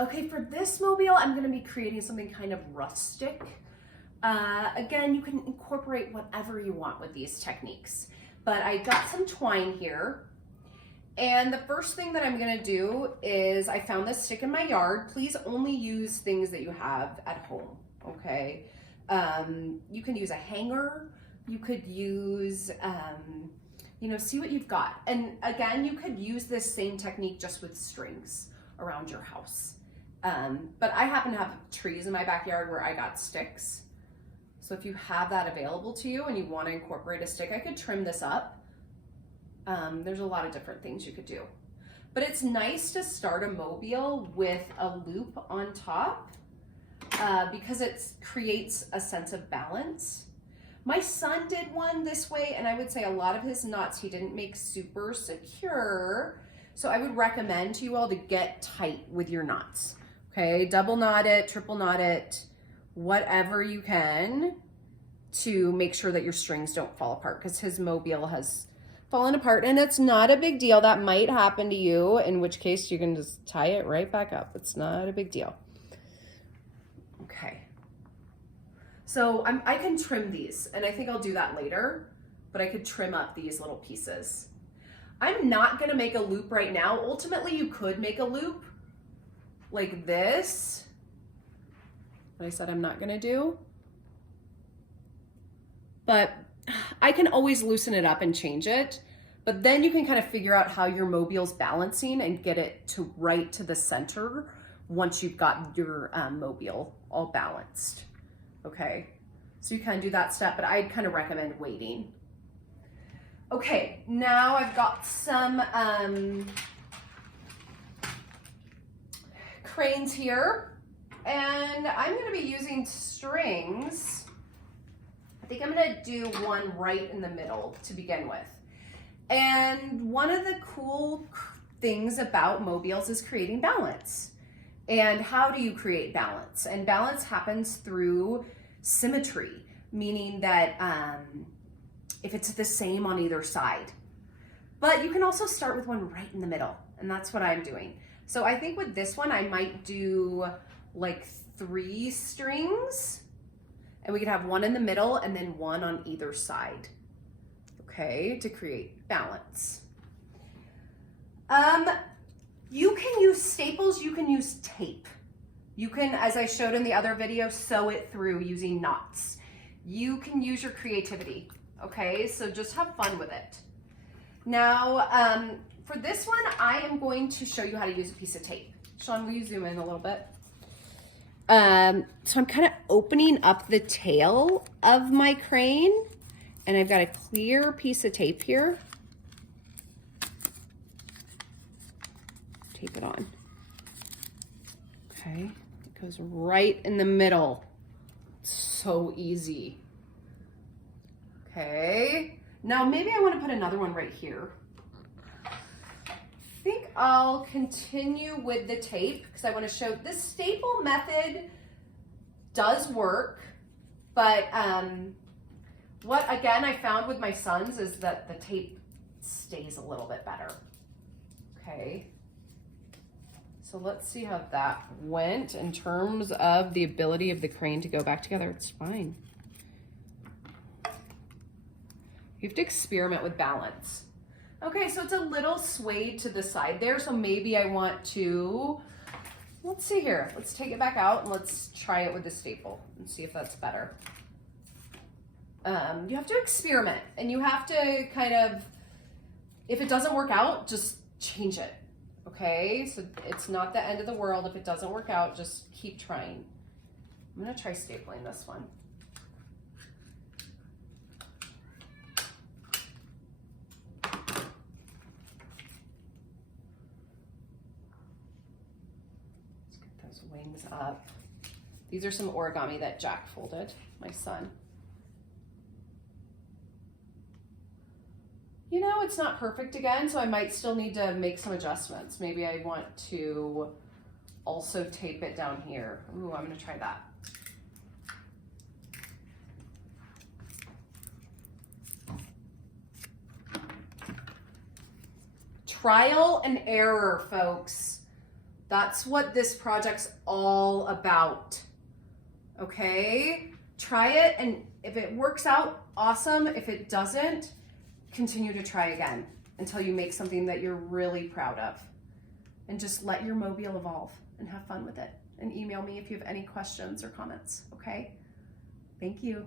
Okay, for this mobile, I'm gonna be creating something kind of rustic. Again, you can incorporate whatever you want with these techniques, but I got some twine here. And the first thing that I'm gonna do is I found this stick in my yard. Please only use things that you have at home, okay? You can use a hanger, you could use, see what you've got. And again, you could use this same technique just with strings around your house. But I happen to have trees in my backyard where I got sticks. So if you have that available to you and you want to incorporate a stick, I could trim this up. There's a lot of different things you could do. But it's nice to start a mobile with a loop on top because it creates a sense of balance. My son did one this way, and I would say a lot of his knots he didn't make super secure. So I would recommend to you all to get tight with your knots. Okay, double knot it, triple knot it, whatever you can to make sure that your strings don't fall apart, because his mobile has fallen apart, and it's not a big deal. That might happen to you, in which case you can just tie it right back up. It's not a big deal. Okay. So I can trim these, and I think I'll do that later, but I could trim up these little pieces. I'm not gonna make a loop right now. Ultimately, you could make a loop like this, that I said I'm not gonna do. But I can always loosen it up and change it. But then you can kind of figure out how your mobile's balancing and get it to right to the center once you've got your mobile all balanced. Okay, so you kind of do that step, but I'd kind of recommend waiting. Okay, now I've got some cranes here, and I'm gonna be using strings. I think I'm gonna do one right in the middle to begin with. And one of the cool things about mobiles is creating balance. And how do you create balance? And balance happens through symmetry, meaning that if it's the same on either side. But you can also start with one right in the middle, and that's what I'm doing. So I think with this one, I might do like 3 strings, and we could have one in the middle and then one on either side, okay, to create balance. You can use staples, you can use tape. You can, as I showed in the other video, sew it through using knots. You can use your creativity, okay? So just have fun with it. Now, for this one, I am going to show you how to use a piece of tape. Sean, will you zoom in a little bit? So I'm kind of opening up the tail of my crane, and I've got a clear piece of tape here. Tape it on. Okay, it goes right in the middle. So easy. Okay, now maybe I want to put another one right here. I think I'll continue with the tape because I want to show this staple method does work, but what again I found with my sons is that the tape stays a little bit better. Okay. So let's see how that went in terms of the ability of the crane to go back together. It's fine. You have to experiment with balance. Okay, so it's a little swayed to the side there, so maybe I want to, let's see here. Let's take it back out and let's try it with the staple and see if that's better. You have to experiment, and you have to kind of, if it doesn't work out, just change it. Okay, so it's not the end of the world. If it doesn't work out, just keep trying. I'm gonna try stapling this one. Let's get those wings up. These are some origami that Jack folded, my son. You know, it's not perfect again, so I might still need to make some adjustments. Maybe I want to also tape it down here. Ooh, I'm gonna try that. Trial and error, folks. That's what this project's all about. Okay? Try it, and if it works out, awesome. If it doesn't, continue to try again until you make something that you're really proud of. And just let your mobile evolve and have fun with it. And email me if you have any questions or comments, okay? Thank you.